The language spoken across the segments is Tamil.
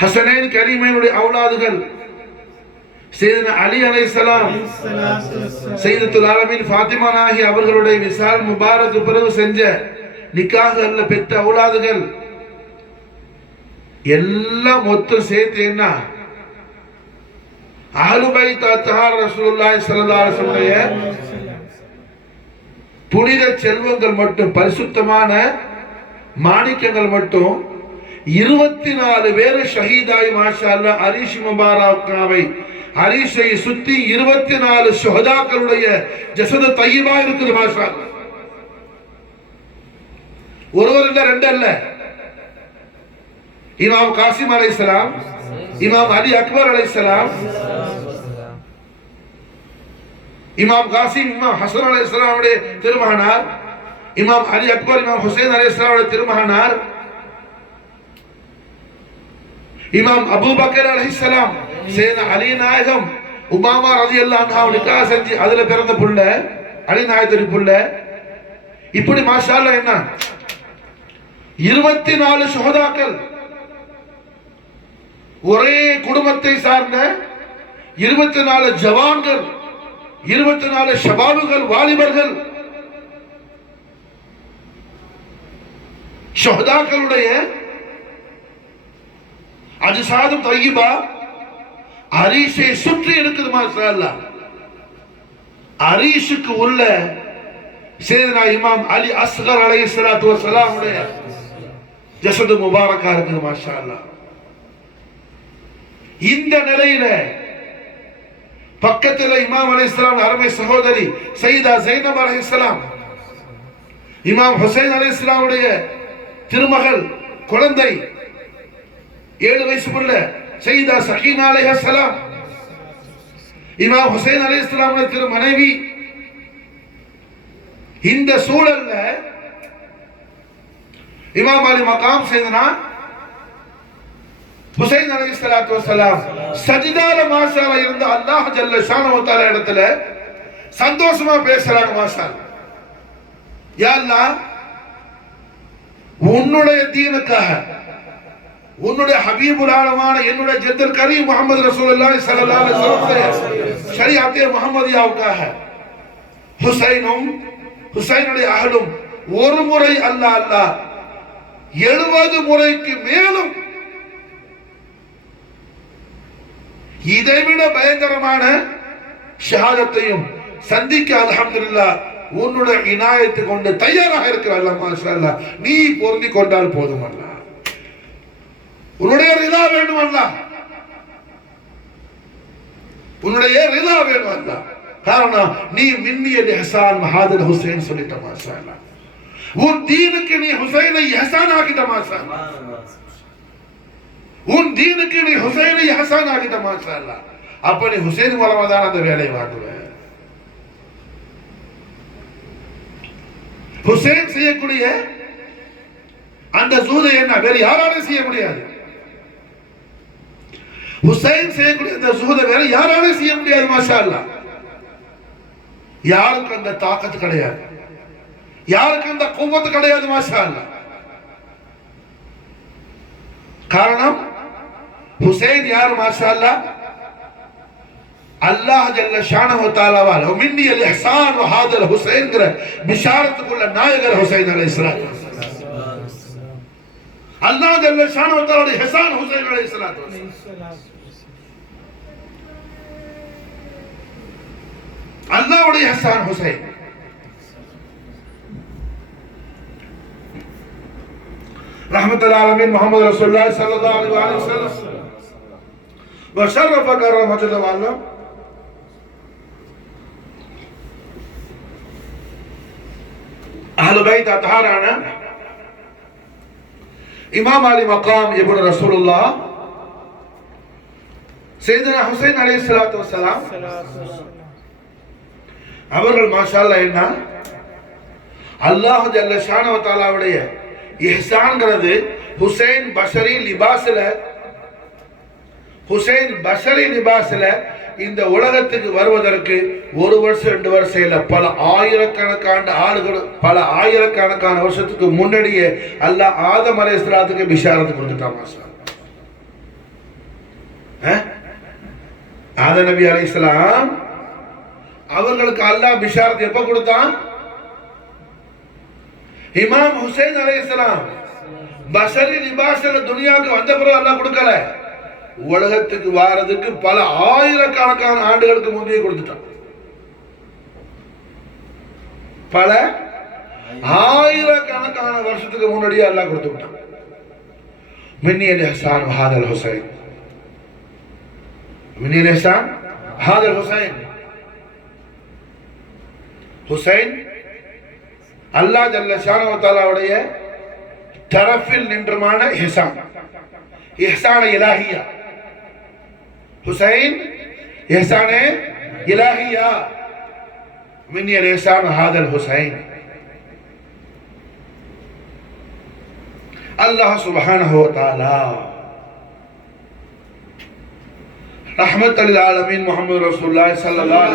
ஹசனைன் கரீமைனுடைய அவுலாதுகள் சையதுனா அலி அலைஹிஸ்ஸலாம், சையதுல் ஆலமீன் ஃபாத்திமா நாஹி அவர்களுடைய விசால் முபாரக் பிறகு செஞ்ச நிக்காஹ்ல பெற்ற அவுலாதுகள் எல்லாம் மொத்தம் சேர்த்து என்ன அஹ்லு பைத் அத்ஹார் ரசூலுல்லாஹி ஸல்லல்லாஹு அலைஹி வஸல்லம் புனித செல்வங்கள் மட்டும், பரிசுத்தமான மாணிக்கங்கள் மட்டும் 24 பேர் ஷஹீதாய் மாஷா அல்லாஹ் அரிஷ் முபாரக்காவை அரிஷை சுத்தி 24 ஷுஹதாக்களுடைய ஜஸது தய்யிபா இருக்குது மாஷா அல்லாஹ். ஒருவர் இல்ல, ரெண்டு அல்ல. இமாம் காசிம் அலைஹிஸ்ஸலாம், இமாம் அலி அக்பர் அலைஹிஸ்ஸலாம், இமாம் காசிம் இமாம் ஹசன் அலைஹிஸ்ஸலாமுடைய திருமகனார், இமாம் அலி அக்பர் இமாம் ஹுசைன் அலைஹிஸ்ஸலாமுடைய திருமகனார், இமாம் அபூபக்கர் அலைஹிஸ்ஸலாம், சையதுனா அலி நாயகம் உமாமா ரலியல்லாஹு அன்ஹா நிக்காஹ் செஞ்சு அதுல பிறந்த புள்ள அலி நாயகத்துடைய புள்ள. இப்படி மாஷா அல்லாஹ் என்ன 24 ஷுஹதாக்கள், ஒரே குடும்பத்தை சார்ந்த 24 ஜவான்கள், 24 ஷபாபுகள், வாலிபர்கள், ஷுஹதாக்களுடைய அஜ்சாதும் தய்யிபா அரிஷை சுற்றி இருக்குது மாஷா அல்லாஹ். அரிஷுக்கு உள்ள சையதுனா இமாம் அலி அஸ்கர் அலைஹிஸ்ஸலாத்து வஸ்ஸலாம் உடைய ஜஸது முபாரக்கா இருக்குது மாஷா அல்லாஹ். இந்த நிலையில பக்கத்தில் இமாம் அலைஹிஸ்ஸலாம் அருமை சகோதரி சையதா ஸைனப் அலைஹிஸ்ஸலாம், இமாம் ஹுசைன் அலைஹிஸ்ஸலாம் உடைய திருமகள் குழந்தை 7 வயசு புள்ள சையதா சகீனா அலைஹிஸ்ஸலாம், இமாம் ஹுசைன் அலைஹிஸ்ஸலாம் உடைய திரு மனைவி. இந்த சூழல்ல இமாம் அலி மகாம் சையதுனா ஹுசைன் அலைஹிஸ்ஸலாத்து வஸ்ஸலாம் சஜ்தால மாஷா அல்லாஹ் இருந்த அல்லாஹ் ஜல்ல ஷானஹு வ தஆலா இடத்துல சந்தோஷமா பேசுறாங்க மாஷா அல்லாஹ். யா அல்லாஹ், உன்னுடைய தீனுக்காக, உன்னுடைய ஹபீபுல் ஆலமான என்னுடைய ஜத்தல் கரீம் முஹம்மது ரசூலுல்லாஹி ஸல்லல்லாஹு அலைஹி வஸல்லம் ஷரீஅத்தே முஹம்மதியாவுக்காக ஹுசைனும் ஹுசைனுடைய அஹலும் ஒரு முறை அல்லாஹ் 70 முறைக்கு மேலும் இதைவிட பயங்கரமான ஷஹாதத்தையும் சந்திக்க அல்ஹம்துலில்லாஹ் உன்னுடைய இனாயத்தை கொண்டு தயாராக இருக்கிறார் மாஷா அல்லாஹ். நீ பொருந்தி கொண்டால் போதும் அல்லாஹ், உன்னுடைய ரிதா வேண்டும் அல்லாஹ், உன்னுடைய ரிதா வேண்டும் அல்லாஹ். காரணம் நீ மின்னியல் இஹ்சான் மஹாதல் ஹுசைன் சொல்லிட்ட மாஷா அல்லாஹ். உன் தீனுக்கு நீ ஹுசைனை இஹ்சான் ஆக்கிட்ட மாஷா அல்லாஹ், உன் தீனுக்கு நீ ஹுசைனை இஹ்சான் ஆக்கிட்ட மாஷா அல்லாஹ். அப்ப நீ ஹுசைன் மூலமா தான் அந்த வேலையை வாங்குவ. ஹுசைன் செய்யக்கூடிய அந்த ஜூதை என்ன வேற யாராலும் செய்ய முடியாது. ஹுசைன் செய்யக்கூடிய அந்த ஜூதை வேற யாராலும் செய்ய முடியாது மாஷா அல்லாஹ். யாருக்கு அந்த தாக்கத்து கிடையாது, யாருக்கு அந்த குவத்து கிடையாது மாஷா அல்லாஹ். காரணம் ஹுசைன் யார் மாஷா அல்லாஹ், அல்லாஹ் ஜல்ல ஷானஹு வ தஆலாவால் மின்னி அல் இஹ்சான் வ ஹாதல் ஹுசைன்ங்கற பிஷாரத்துக்குள்ள நாயகர் ஹுசைன் அலைஹிஸ்ஸலாத்து வஸ்ஸலாம். அல்லாஹ் ஜல்ல ஷானஹு வ தஆலாவுடைய இஹ்சான் ஹுசைன் அலைஹிஸ்ஸலாத்து வஸ்ஸலாம். அல்லாஹ்வுடைய இஹ்சான் ஹுசைன். ரஹ்மத்துல் ஆலமீன் முஹம்மது ரசூலுல்லாஹி ஸல்லல்லாஹு அலைஹி வஸல்லம் வ ஷரஃப கரமத்துல் வஅல்லம் அஹ்லு பைத் அத்ஹாரான இமாம் அலி மகாம் இப்னு ரசூலுல்லாஹ் சையதுனா ஹுசைன் அலைஹிஸ்ஸலாத்து வஸ்ஸலாம் அவர்கள் மாஷா அல்லாஹ் என்ன அல்லாஹ் ஜல்ல ஷானஹு வ தஆலாவுடைய இஹ்சான்ங்கிறது ஹுசைன் பஷரி லிபாஸ்ல இந்த உலகத்துக்கு வருவதற்கு 1 வருஷம் 2 வருஷம் இல்ல, பல ஆயிரக்கணக்கான ஆளுகள், பல ஆயிரக்கணக்கான வருஷத்துக்கு முன்னாடியே அல்லாஹ் ஆதம் அலைஹிஸ்ஸலாத்துக்கு பிஷாரத் கொடுத்துட்டான் மாஷா. ஆதம் நபி அலைஹிஸ்ஸலாம் அவர்களுக்கு அல்லாஹ் பிஷாரத் எப்ப கொடுத்தான்? இமாம் ஹுசைன் அலைஹிஸ்ஸலாம் பஷரி லிபாஸ்ல துனியாவுக்கு வந்த பிறகு அல்லாஹ் கொடுக்கல, உலகத்துக்கு வாரதுக்கு பல ஆயிரக்கணக்கான ஆண்டுகளுக்கு முந்தைய கொடுத்துட்டான். பல ஆயிரக்கணக்கான வருஷத்துக்கு முன்னாடியே அல்லாஹ் கொடுத்து விட்டான். மின்னியல் ஹசான் ஹாதல் ஹுசைன், மின்னியல் ஹசான் ஹாதல் ஹுசைன். ஹுசைன் அல்லாஹ் ஜல்ல ஷானஹு தஆலாவுடைய தரஃபில் நின்றமான இஹ்சான், இஹ்சான் இலாஹியா. ஹுசைன் இஹ்சான் இலாஹியா, மின்னியல் இஹ்சான் ஹாதல் ஹுசைன். அல்லாஹ் சுப்ஹானஹு வ தஆலா ரஹ்மத்துல் லில் ஆலமீன் முஹம்மது ரசூலுல்லாஹி ஸல்லல்லாஹு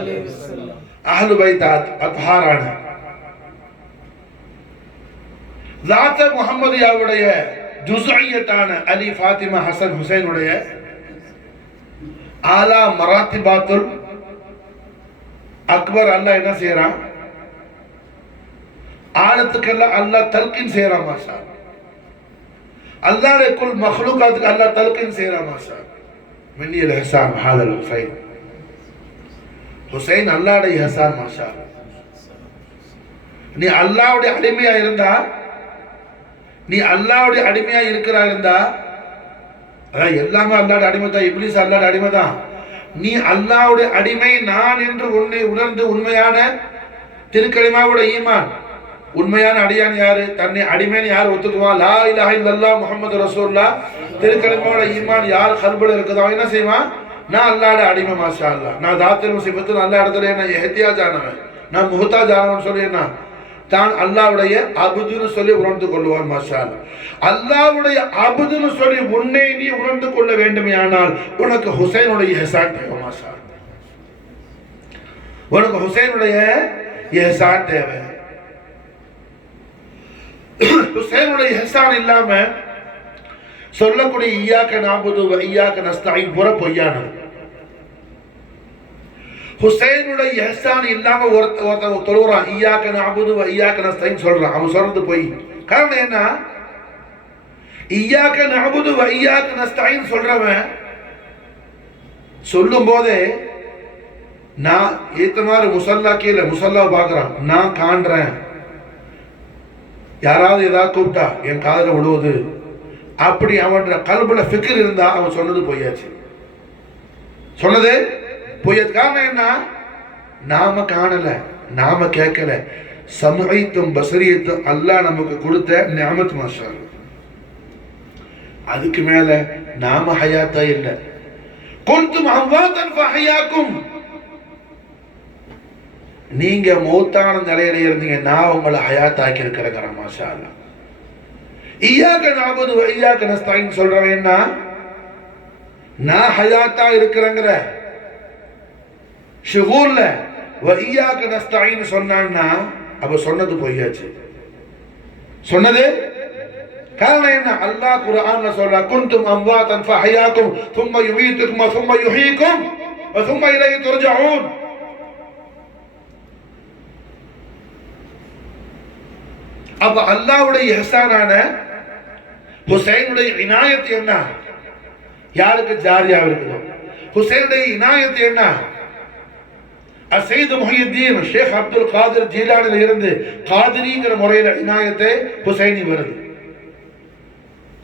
அலைஹி வஸல்லம் அஹ்லு பைத் அத்ஹாரான ذات முஹம்மதியாவுடைய ஜுஸ்இய்யத்தான அலி ஃபாத்திமா ஹசன் ஹுசைனுடைய ஆலா மராத்திபாத்துல் அக்பர் அல்லாஹ் என்ன செய்யறான்? ஆலத்துக்கெல்லாம் அல்லாஹ் தல்கீன் செய்யறான். மாஷா அல்லாஹ்வுடைய குல் மக்லூகாத்துக்கு அல்லாஹ் தல்கீன் செய்யறான். மாஷா மின்னியல் இஹ்சான் ஹாதல் ஹுசைன். ஹுசைன் அல்லாஹ்வுடைய இஹ்சான். மாஷா நீ அல்லாஹ்வுடைய அடிமையா இருந்தா, நீ அல்லாஹ்வுடைய அடிமையா இருக்கிறா இருந்தா, அதான் எல்லாமே அல்லாஹ்வுடைய அடிமை தான். இப்லீஸ் அல்லாஹ்வுடைய அடிமை தான். நீ அல்லாஹ்வுடைய அடிமை நான் என்று உன்னை உணர்ந்து உண்மையான திருக்கலிமாவுடைய ஈமான், உண்மையான அடியான் யாரு? தன்னை அடிமைன்னு யார் ஒத்துக்குவான்? லா இலாஹ இல்லல்லாஹ் முஹம்மது ரசூலுல்லாஹ் திருக்கலிமாவோட ஈமான் யார் கல்புல இருக்குதோ என்ன செய்வான்? நான் அல்லாஹ்வுடைய அடிமை. மாஷா அல்லாஹ். நான் தாத்தில் முசிபத்து நல்ல இடத்துல என்ன எஹ்தியாஜ் ஆனவன், நான் முஹ்தாஜ் ஆனவன் சொல்லி என்ன தான் அல்லாஹ்வுடைய அபுதுன்னு சொல்லி உணர்ந்து கொள்வான். மாஷா அல்லாஹ். அல்லாஹ்வுடைய அபுதுன்னு சொல்லி உன்னை நீ உணர்ந்து கொள்ள வேண்டுமையானால் உனக்கு ஹுசைனுடைய இஹ்சான் தேவை. மாஷா அல்லாஹ். உனக்கு ஹுசைனுடைய இஹ்சான் தேவை. ஹுசைனுடைய இஹ்சான் இல்லாம சொல்லக்கூடிய இய்யாக நஅபுது வ இய்யாக நஸ்தஈன் புற பொய்யானது. ஹுசைனுடைய இஹ்சான் இல்லாம ஒருத்தன் தொழுறான், இய்யாக நஅபுது வ இய்யாக நஸ்தஈன் சொல்றான், அவன் சொல்றது பொய். காரணம் என்ன? இய்யாக நஅபுது வ இய்யாக நஸ்தஈன் சொல்றவன் சொல்லும் போதே நான் ஏத்த மாதிரி முசல்லா கீழே முசல்லாவை பார்க்கறான், நான் காண்றேன், யாராவது ஏதாவது கூப்பிட்டா என் காதல விடுவது, அப்படி அவன் கல்புல ஃபிக்ர் இருந்தா அவன் சொன்னது பொய்யாச்சு. சொன்னது பொய்யாது. காரணம் என்ன? நாம காணல, நாம கேட்கல. சமயத்தும் பசரியத்தும் அல்லாஹ் நமக்கு கொடுத்த நிஅமத். மாஷா அல்லாஹ். அதுக்கு மேல நாம ஹயாத்தா இல்ல. குன்தும் அம்வாதன் ஃபஹயாக்கும், நீங்க மௌத்தான நிலையில இருந்தீங்க, நான் உங்களை ஹயாத்தாக்கி இருக்கிறேன். மாஷா அல்லாஹ். இய்யாக நஅபுது வ இய்யாக நஸ்தஈன் சொல்றவன் என்ன? நான் ஹயாத்தா இருக்கிறேங்கிற ஷுகூர்ல வ இய்யாக நஸ்தஈன் சொன்னான்னா அப்ப சொன்னது பொய்யாச்சு. சொன்னது காரணம் என்ன? அல்லாஹ் குர்ஆன்ல சொல்றா, குன்தும் அம்வாதன் ஃபஹயாக்கும் ثم يميتكم ثم يحييكم ثم إليه ترجعون. அப்ப அல்லாஹ்வுடைய இஹ்சானான ஹுசைனுடைய இனாயத் என்ன? யாருக்கு ஜாரியா இருக்குது? ஹுசைனுடைய இனாயத் என்ன? சையத் முஹியுத்தீன் ஷேக் அப்துல் காதிர் ஜீலானில இருந்து காதிரிங்கிற முறையில இனாயத்தை ஹுசைனி வருது.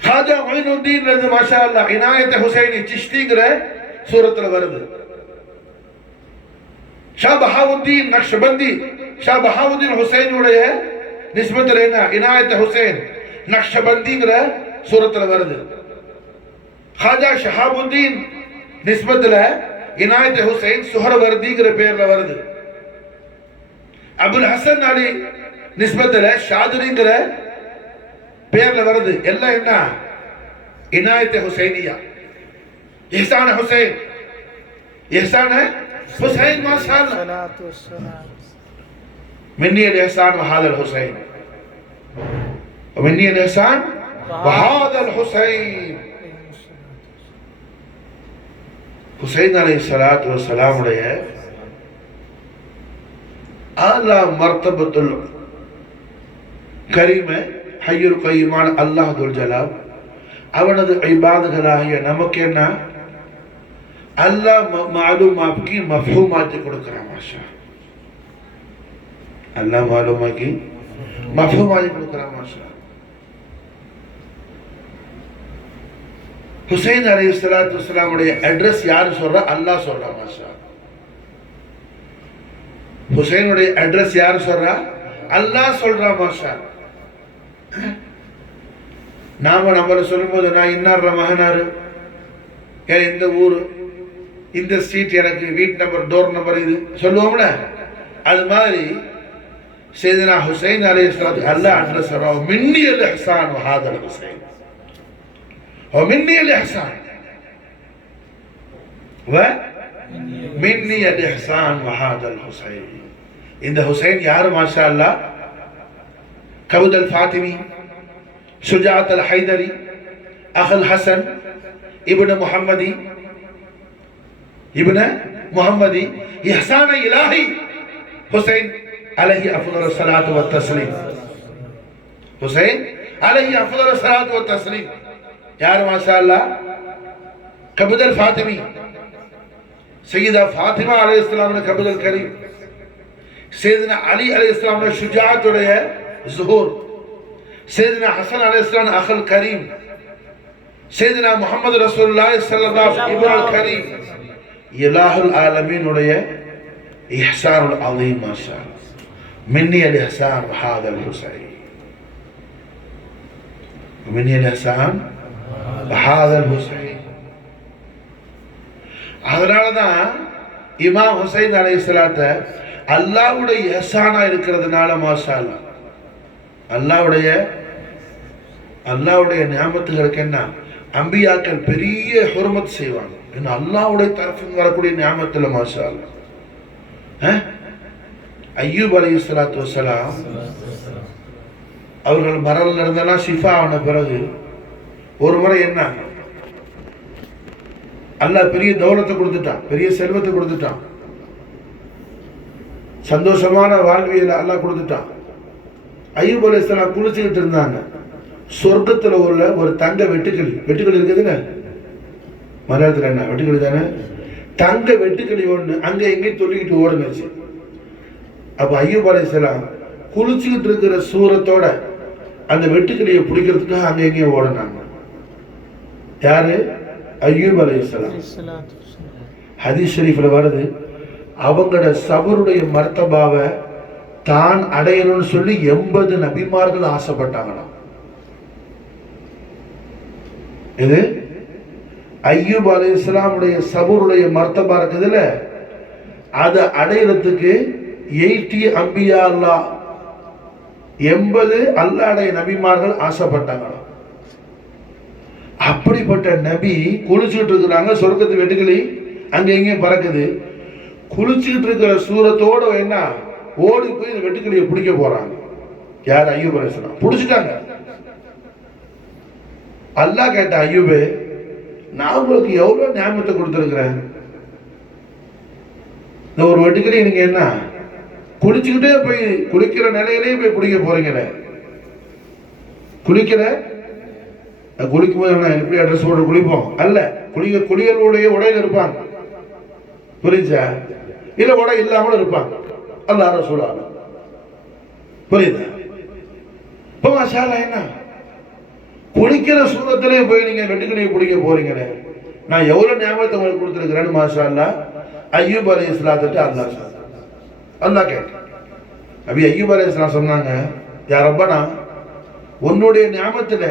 ஹாஜா மொயினுத்தீன்ல இருந்து மாஷா அல்லாஹ் இனாயத்தை ஹுசைனி சிஷ்திங்கிற சூரத்துல வருது. ஷா பஹாவுத்தீன் நக்ஷபந்தி, ஷா பஹாவுத்தீன் ஹுசைனுடைய நிஸ்பத்துல என்ன? இனாயத்தை ஹுசைன் நக்ஷபந்திங்கிற சூரத்துல வருது. ஹாஜா ஷஹாபுத்தீன் நிஸ்பத்துல இனாயத் ஹுசைன் சுஹரவர்திங்கிற பேர்ல வருது. அபுல் ஹசன் அலி நிஸ்பத்துல ஷாதுரிங்கிற பேர்ல வருது. எல்லாம் என்ன? இனாயத் ஹுசைனியா, இஹ்சான் ஹுசைன், இஹ்சான் ஹுசைன். மாஷா அல்லாஹ். مني الإحسان وهذا الحسين، ومني الإحسان وهذا الحسين. ஹுசைன் அலைஹிஸ்ஸலாத்து வஸ்ஸலாமுடைய ஆலா மர்தபத்துல் கரீம ஹய்யுல் கய்யூமான அல்லாஹ் துல் ஜலால் அவனது இபாதுகளாகிய நமக்கு என்ன அல்லாஹ் மாலூமாக்கி மஃபூமாக்கி கொடுக்கிறான். மாஷா அல்லாஹ் மாலூமாக்கி மஃபூமாக்கி கொடுக்கிறான். மாஷா ஹுசைன் அலைஹிஸ்ஸலாத்து வஸ்ஸலாமுடைய அட்ரஸ் யாரு சொல்றா? அல்லாஹ் சொல்றான். மாஷா ஹுசைனுடைய அட்ரஸ் யாரு சொல்றா? அல்லாஹ் சொல்றான். மாஷா நாம நம்மள சொல்லும்போது நான் இன்னார மகனாரு, இந்த ஊரு, இந்த ஸ்ட்ரீட், எனக்கு வீட் நம்பர், டோர் நம்பர் இது சொல்லுவோம்ல, அது மாதிரி சையதுனா ஹுசைன் அலைஹிஸ்ஸலாத்து அல்லாஹ் அட்ரஸ் சொல்றான். மின்னியல் இஹ்சான் வஹாதல் ஹுசைன் ومني الإحسان ومني الإحسان وهذا الحسين. இந்த ஹுசைன் யார்? மாஷா அல்லாஹ் கவுத் அல் ஃபாத்திமி, சுஜாத் அல் ஹைதரி, அஹல் ஹசன் இப்னு முஹம்மதி இஹ்சான் இலாஹி ஹுசைன் அலைஹி அஃதலுஸ் ஸலாத்து வத் தஸ்லீம். ஹுசைன் அலைஹி அஃதலுஸ் ஸலாத்து வத் தஸ்லீம் யார்? மாஷா அல்லாஹ் கபுத் அல் ஃபாத்திமி, சையதா ஃபாத்திமா அலைஹிஸ்ஸலாம் கபுத் அல் கரீம், சையதுனா அலி அலைஹிஸ்ஸலாம் ஷுஜாஅத்துடைய ஸுஹூர், சையதுனா ஹசன் அலைஹிஸ்ஸலாம் அஹல் கரீம், சையதுனா முஹம்மது ரசூலுல்லாஹி ஸல்லல்லாஹு அலைஹி வஸல்லம் கரீம், இலாஹுல் ஆலமீன் உடைய இஹ்சானுல் அஸீம். மாஷா மின்னி அல் இஹ்சான் வஹாதல் ஹுசைன், மின்னி அல் இஹ்சான் வஹாதல் ஹுசைன். அதனாலதான் இமாம் ஹுசைன் அலைஹிஸ்ஸலாத்த அல்லாஹ்வுடைய இஹ்சானா இருக்கிறதுனால மாஷா அல்லாஹ் அல்லாஹ்வுடைய நியாமத்துகளுக்கு என்ன அம்பியாக்கள் பெரிய ஹுர்மத் செய்வாங்க. இன்னும் அல்லாஹ்வுடைய தரப்பில் வரக்கூடிய நியாமத்துல மாஷா அல்லாஹ் அய்யூப் அலைஹிஸ்ஸலாத்து வஸ்ஸலாம் அவர்கள் மரல் இருந்தெல்லாம் ஷிஃபா ஆன பிறகு ஒரு முறை என்ன அல்லாஹ் பெரிய தௌலத்தை கொடுத்துட்டான், பெரிய செல்வத்தை கொடுத்துட்டான், சந்தோஷமான வாழ்வியல அல்லாஹ் கொடுத்துட்டான். அய்யூப் அலைஹிஸ்ஸலாம் குளிச்சுக்கிட்டு இருந்தாங்க. சொர்க்கத்துல உள்ள ஒரு தங்க வெட்டுக்கிளி இருக்குதுல்ல, மலையாளத்துல என்ன வெட்டுக்கிளி தானே, தங்க வெட்டுக்கிளி ஒண்ணு அங்க எங்கேயும் சொல்லிக்கிட்டு ஓடுனுச்சு. அப்ப அய்யூப் அலைஹிஸ்ஸலாம் குளிச்சுக்கிட்டு இருக்கிற சூரத்தோட அந்த வெட்டுக்கிளியை பிடிக்கிறதுக்காக அங்க எங்கேயும் ஓடினாங்க. யாரு? அய்யூப் அலைஹிஸ்ஸலாம். ஹதீஸ் ஷரீஃப்ல வருது, அவங்களோட சபருடைய மர்த்தபாவை தான் அடையணும்னு சொல்லி 80 நபிமார்கள் ஆசைப்பட்டாங்களாம். இது அய்யூப் அலைஹிஸ்ஸலாமுடைய சபருடைய மர்த்தபா இருக்குதுல, அதை அடையிறதுக்கு 80 அம்பியா அல்லாஹ் 80 அல்லாஹ்வுடைய நபிமார்கள் ஆசைப்பட்டாங்களாம். அப்படிப்பட்ட நபி குளிச்சுட்டு இருக்கிறாங்க. சொர்க்கத்து வெட்டுக்கிளி அங்க எங்கேயும் பறக்குது. குளிச்சுட்டு இருக்கிற சூரத்தோட என்ன ஓடி போய் இந்த வெட்டுக்கிளியை பிடிக்க போறாங்க. யார்? அய்யூப் அலைஹிஸ்ஸலாம். பிடிச்சிட்டாங்க. அல்லாஹ் கேட்ட, அய்யூபே நான் உங்களுக்கு எவ்வளவு நியாமத்தை கொடுத்திருக்கிறேன், இந்த ஒரு வெட்டுக்கிளி நீங்க என்ன குளிச்சுக்கிட்டே போய் குளிக்கிற நிலையிலேயே போய் குளிக்க போறீங்களே, குளிக்கும் போது என்ன எப்படி அட்ரஸ் போட்டு குளிப்போம் அல்ல, குளியலுடைய உடையில இருப்பாங்க, புரியுதா? இல்ல உடை இல்லாமல் இருப்பாங்க. அல்லாஹ் ரசூலுல்லாஹ் புரியுதா? இப்போ மாஷா அல்லாஹ் என்ன குளிக்கிற சூரத்திலே போய் நீங்க வெட்டுக்கிளியை பிடிக்க போறீங்களே, நான் எவ்வளவு நியாமத்தை உங்களுக்கு கொடுத்திருக்கிறேன்னு மாஷா அல்லாஹ் அய்யூப் அலைஹிஸ்ஸலாத்துக்கு அல்லாஹ் கேட்டான். நபி அய்யூப் அலைஹிஸ்ஸலாம் சொன்னாங்க, யா ரப்பனா உன்னுடைய நியாமத்துல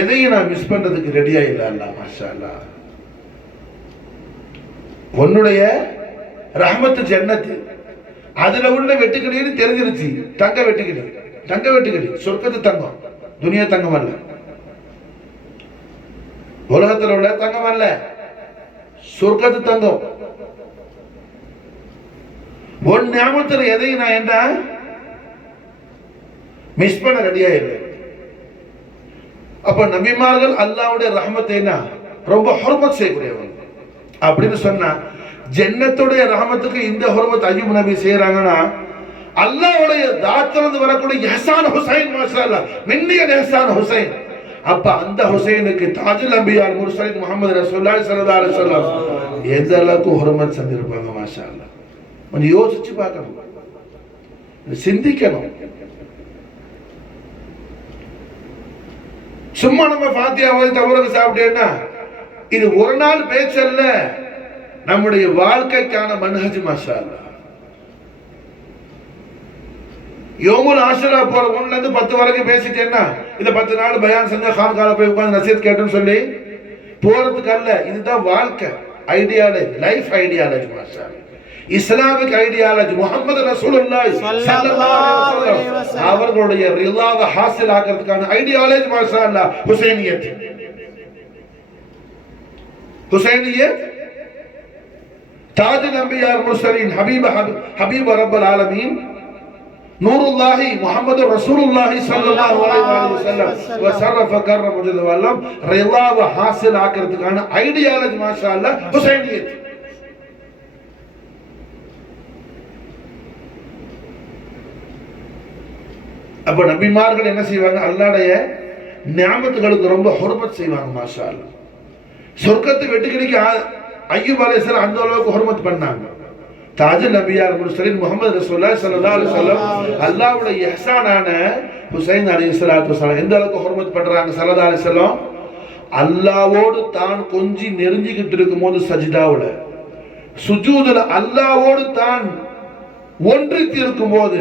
எதையும் நான் மிஸ் பண்றதுக்கு ரெடியா இல்ல அல்லாஹ். மாஷா அல்லாஹ் உன்னுடைய ரஹ்மத்து ஜன்னத்து, அதுல உள்ள வெட்டுக்கிளின்னு தெரிஞ்சிருச்சு. தங்க வெட்டுக்கிளி சொர்க்கத்து தங்கம், துனியா தங்கம் அல்ல, உலகத்தில் உள்ள தங்கம் அல்ல, சொர்க்கத்து தங்கம். உன் ஞாபகத்துல எதையும் நான் என்ன மிஸ் பண்ண ரெடியா இல்லை. அப்ப நபிமார்கள் அல்லாஹ்வுடைய ரஹ்மத்தை என்ன ரொம்ப ஹுர்மத் செய்யக்கூடியவங்க. அப்படின்னு சொன்னா ஜன்னத்துடைய ரஹமத்துக்கு இந்த ஹுர்மத் அய்யூப் நபி செய்யறாங்கன்னா அல்லாஹ்வுடைய தாத்திலிருந்து வரக்கூடிய இஹ்சான் ஹுசைன் மாஷாஅல்லாஹ் மின்னிய இஹ்சான் ஹுசைன். அப்ப அந்த ஹுசைனுக்கு தாஜுல் அம்பியா முர்சலின் முஹம்மது ரசூலுல்லாஹி ஸல்லல்லாஹு அலைஹி வஸல்லம் எந்த அளவுக்கு ஹுர்மத் செஞ்சிருப்பாங்க மாஷாஅல்லாஹ். கொஞ்சம் யோசிச்சு பார்க்கணும், சிந்திக்கணும். சும்மா நம்ம ஃபாத்தியா ஓதி தவறுக்கு சாப்பிட்டேன்னா இது ஒரு நாள் பேச்சல்ல, நம்முடைய வாழ்க்கைக்கான மன்ஹஜ் மாஷாஅல்லாஹ். யோமுல் ஆஷுரா போற 1ல இருந்து 10 வரைக்கும் பேசிட்டேன்னா இந்த 10 நாள் பயான் செஞ்ச கால போய் உட்கார்ந்து நசீஹத் கேட்டேன்னு சொல்லி போறதுக்கு அல்ல. இதுதான் வாழ்க்கை ஐடியாலஜி, லைஃப் ஐடியாலஜி மாஷாஅல்லாஹ். இஸ்லாமிக் ஐடியாலஜி முஹம்மது ரசூலுல்லாஹி ஸல்லல்லாஹு அலைஹி வஸல்லம் அவர்களுடைய ரிலாவை ஹாசில் ஆகிறதுக்கான ஐடியாலஜி மாஷாஅல்லாஹ் ஹுசைனியத். ஹுசைனியத் தாஜுல் அம்பியா முர்சலின் ஹபீப ரப்பல் ஆலமீன் நூருல்லாஹி முஹம்மது ரசூலுல்லாஹி ஸல்லல்லாஹு அலைஹி வஸல்லம் வஸரஃப கர்ரம ஜல்ல வல்லம் ரிலாவை ஹாசில் ஆகிறதுக்கான ஐடியாலஜி மாஷாஅல்லாஹ் ஹுசைனியத். அப்ப நபிமார்கள் என்ன செய்வாங்க, அல்லாஹ்வுடைய நியாமத்துகளுக்கு ரொம்ப ஹுர்மத் செய்வாங்க மாஷாஅல்லாஹ். சொர்க்கத்தை வெட்டுக்கிளிக்கு அய்யூப் அலைஹிஸ்ஸலாம் அந்த அளவுக்கு ஹுர்மத் பண்ணாங்க. தாஜுல் அம்பியா முர்சலின் முஹம்மது ரசூலுல்லாஹி ஸல்லல்லாஹு அலைஹி வஸல்லம் அல்லாஹ்வுடைய இஹ்சானான ஹுசைன் அலைஹிஸ்ஸலாத்து வஸலாம் எந்த அளவுக்கு ஹுர்மத் பண்றாங்க ஸல்லல்லாஹு அலைஹி வஸல்லம். அல்லாஹ்வோடு தான் கொஞ்சி நெருங்கிக்கிட்டு இருக்கும்போது சஜ்தாவுல சுஜூதுல அல்லாஹ்வோடு தான் ஒன்றித்து இருக்கும்போது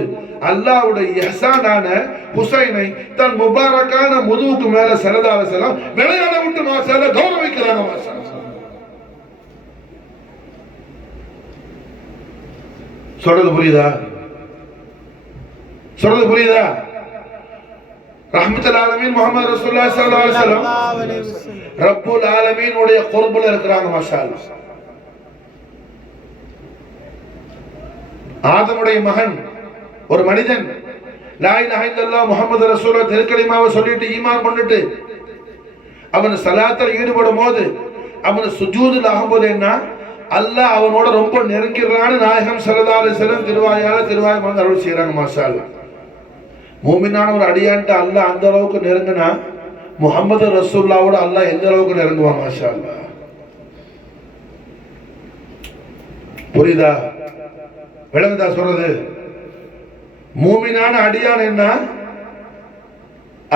அல்லாஹ்வுடைய இஹ்சானான ஹுசைனை தன் முபாரக்கான முதுகுக்கு மேல ஸல்லல்லாஹு அலைஹி வஸல்லம் விளையாட விட்டு மாஷாஅல்லாஹ் கௌரவிக்கிறாங்க மாஷாஅல்லாஹ். சொல்றது புரியுதா? சொல்றது புரியுதா? ரஹ்மத்துல் ஆலமீன் முஹம்மது ரசூலுல்லாஹி ஸல்லல்லாஹு அலைஹி வஸல்லம் ரப்புல் ஆலமீன் உடைய குர்புல இருக்கிறாங்க மாஷாஅல்லாஹ். ஆதமுடைய மகன் ஒரு மனிதன் லா இலாஹ இல்லல்லாஹ் முஹம்மது ரசூலுல்லாஹ் திருக்கலிமாவை சொல்லிட்டு ஈமான் பண்ணிட்டு அவன் ஸலாத்தில் ஈடுபடும் போது அவன் சுஜூதுல ஆகும்போது என்ன அல்லாஹ் அவனோட ரொம்ப நெருங்கிறான்னு நாயகம் ஸல்லல்லாஹு அலைஹி வஸல்லம் திருவாய் மறந்து அருள் செய்றாங்க மாஷாஅல்லாஹ். மூமினான ஒரு அடியான்ட்ட அல்லாஹ் அந்த அளவுக்கு நெருங்கினா முஹம்மது ரசூலுல்லாஹ்வோட அல்லாஹ் எந்த அளவுக்கு நெருங்குவான் மாஷாஅல்லாஹ். புரியுதா? விளங்குதா சொல்றது? மூமினான அடியான் என்ன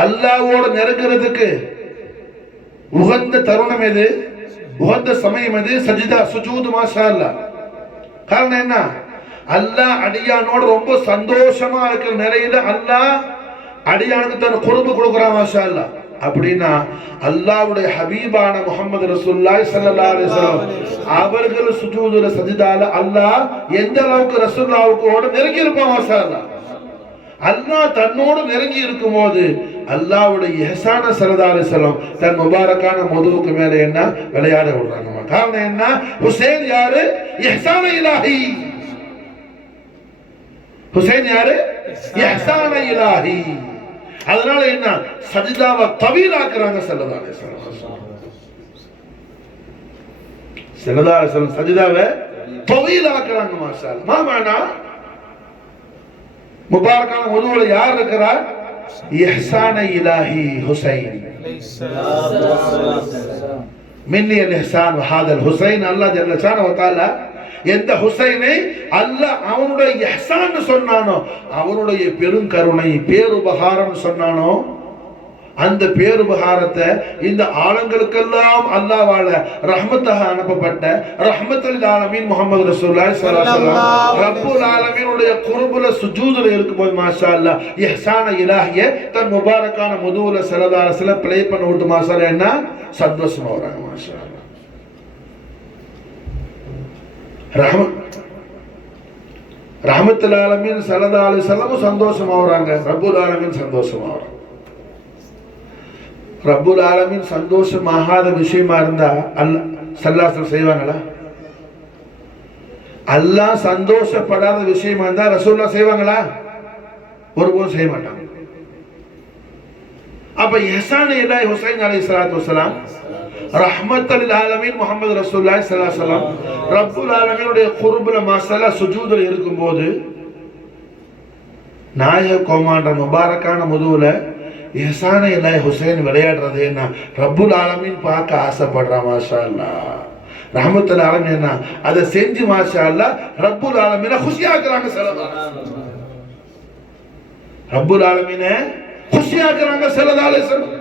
அல்லாஹ்வோட நெருங்கிறதுக்கு உகந்த தருணம் எது, உகந்த சமயம் எது? சஜ்தா சுஜூத் மாஷாஅல்லாஹ். காரணம் என்ன, அல்லாஹ் அடியானோட ரொம்ப சந்தோஷமா இருக்கிற நிலையில அல்லாஹ் அடியானுக்கு தன் குர்பு கொடுக்குறான் மாஷாஅல்லாஹ். அப்படின்னா அல்லாஹ்வுடைய ஹபீபான முஹம்மது ரசூலுல்லாஹி ஸல்லல்லாஹு அலைஹி வஸல்லம் அவர்கள் சுஜூதுல சஜ்தால அல்லாஹ் எந்த அளவுக்கு ரசூலுல்லாஹ்வோட நெருங்கி இருப்பான் மாஷாஅல்லாஹ். அல்லாஹ் தன்னோடு நெருங்கி இருக்கும்போது அல்லாஹ்வுடைய இஹ்சான ஸல்லல்லாஹு அலைஹி வஸல்லம் தன் முபாரக்கான முதுகுக்கு மேல என்ன விளையாட விடுறாங்க. காரணம் என்ன, ஹுசைன் யாரு? இஹ்சான இலாஹி. ஹுசைன் யாரு? இஹ்சான இலாஹி. அதனால என்ன சஜ்தாவை தவீலாக்குறாங்க ஸல்லல்லாஹு அலைஹி வஸல்லம். ஸல்லல்லாஹு அலைஹி வஸல்லம் சஜ்தாவை தவீலாக்குறாங்க மாஷாஅல்லாஹ். மாமானா முபாரக்கான முதுகுல யார் இருக்கிறார்? இஹ்சான இலாஹி ஹுசைன். மின்னி அல் இஹ்சான் வஹாதல் ஹுசைன். அல்லாஹ் ஜல்ல ஷானஹு வ தஆலா எந்த ஹுசைனை அல்லாஹ் அவனுடைய இஹ்சான் சொன்னானோ, அவனுடைய பெருங்கருணை பேருபகாரம் சொன்னானோ, அந்த பேருபகாரத்தை இந்த ஆலங்களுக்கெல்லாம் அல்லாஹ்வால ரஹ்மத்தாக அனுப்பப்பட்ட ரஹ்மத்துல் ஆலமீன் முஹம்மது ரசூலுல்லாஹி ஸல்லல்லாஹு அலைஹி வஸல்லம் ரப்புல் ஆலமீனுடைய குர்புல சுஜூதுல இருக்கும்போது மாஷாஅல்லாஹ் இஹ்சான இலாஹிய தன் முபாரக்கான முதுகுல ஸல்லல்லாஹு அலைஹி வஸல்லம் ப்ளே பண்ண விட்டு மாஷாஅல்லாஹ் என்ன சந்தோஷமா வராங்க மாஷாஅல்லாஹ். ரஹ்மத்துல் ஆலமீன் ஸல்லல்லாஹு அலைஹி வஸல்லம் சந்தோஷமா வராங்க, ரப்புல் ஆலமீன் சந்தோஷமா வராங்க. ரப்புல் ஆலமீன் சந்தோஷமாகாத விஷயமா இருந்தா அல்லாஹ் ஸல்லல்லாஹு செய்வாங்களா? அல்லாஹ் சந்தோஷப்படாத விஷயமா இருந்தா ரசூலுல்லாஹ் செய்வாங்களா? ஒருபோதும் செய்ய மாட்டாங்க. அப்ப இஹ்சான இலாஹி ஹுசைன் அலைஹிஸ்ஸலாத்து வஸலாம் ரஹ்மத்துல் ஆலமீன் முஹம்மது ரசூலுல்லாஹி ஸல்லல்லாஹு அலைஹி வஸல்லம் ரப்புல் ஆலமீனுடைய குர்புல மஸலா சுஜூதுல இருக்கும்போது நாயக கோமாண்டர் முபாரக்கான முதுகுல இஹ்சான இல்லாஹி ஹுசைன் விளையாடுறது என்ன ரப்புல் ஆலமீன் பார்க்க ஆசைப்படுறான். மாஷா அல்லாஹ் ரஹ்மத்துல் ஆலமீன் என்ன அதை செஞ்சு மாஷா அல்லாஹ் ரப்புல் ஆலமீனை குஷியாக்குறாங்க. ரப்புல் ஆலமீனை குஷியாக்குறாங்க ஸல்லல்லாஹு அலைஹி வஸல்லம்.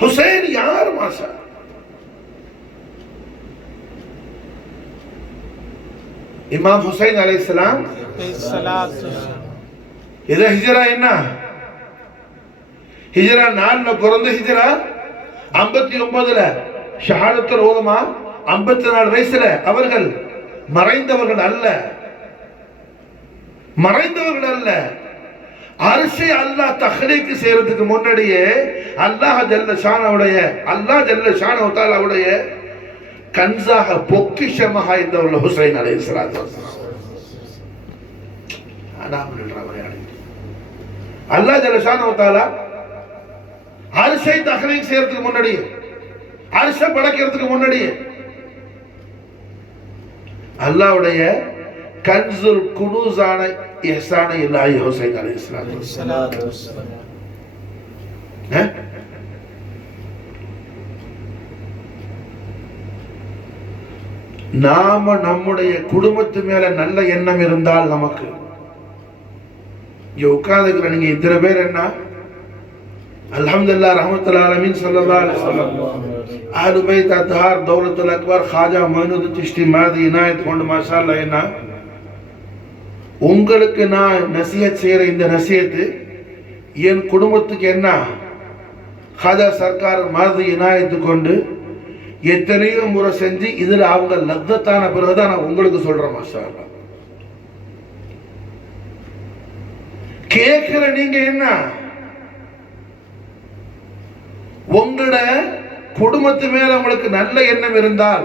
ஹுசைன் யார் மாஷா இமாம் ஹுசைன் அலைஹிஸ்ஸலாம் இது ஹிஜ்ரா என்ன ஹிஜ்ரா 4ல பிறந்து ஹிஜ்ரா 59ல ஷஹாதத்துல் உலமா 54 வயசுல அவர்கள் மறைந்தவர்கள் அல்ல. அரிசி அல்லாஹ் தஹ்லீக் செய்யறதுக்கு முன்னாடியே அல்லாஹ் ஜல்ல ஷானஹு தஆலாவுடைய கன்சாக பொக்கிஷமாக இருந்தவர்கள் ஹுசைன் அலைஹிஸ்ஸலாத்து வஸலாம். அல்லாஹ் ஜல்ல ஷானஹு தஆலா அரிசை தஹ்லீக் செய்யறதுக்கு முன்னாடியே அரிசை படைக்கிறதுக்கு முன்னாடியே அல்லாஹ்வுடைய கன்சுல் குனூஸான இஹ்சான இல்லாஹி ஹுசைன் அலைஹிஸ்ஸலாத்து வஸலாம். நாம நம்முடைய குடும்பத்து மேல நல்ல எண்ணம் இருந்தால் நமக்கு உட்கார்ந்துக்கிற நீங்க இத்தனை பேர் என்ன அல்ஹம்துலில்லாஹ் ரஹ்மத்துல் ஆலமீன் ஸல்லல்லாஹு அலைஹி வஸல்லம் அஹ்லு பைத் அத்ஹார் தௌலத்துல் அக்பர் காஜா மொய்னுதீன் சிஷ்தி மாதி இனாயத் கொண்டு மாஷா அல்லாஹ் என்ன உங்களுக்கு நான் நசிஹத் செய்யற இந்த நசிஹத் என் குடும்பத்துக்கு என்ன காஜா சர்க்கார் மாதி இனாயத்து கொண்டு எத்தனையோ முறை செஞ்சு இதுல அவங்க லத்தத்தான பிறகுதான் நான் உங்களுக்கு சொல்றேன். மாஷா அல்லாஹ் கேட்கிற நீங்க என்ன உங்களோட குடும்பத்து மேல உங்களுக்கு நல்ல எண்ணம் இருந்தால்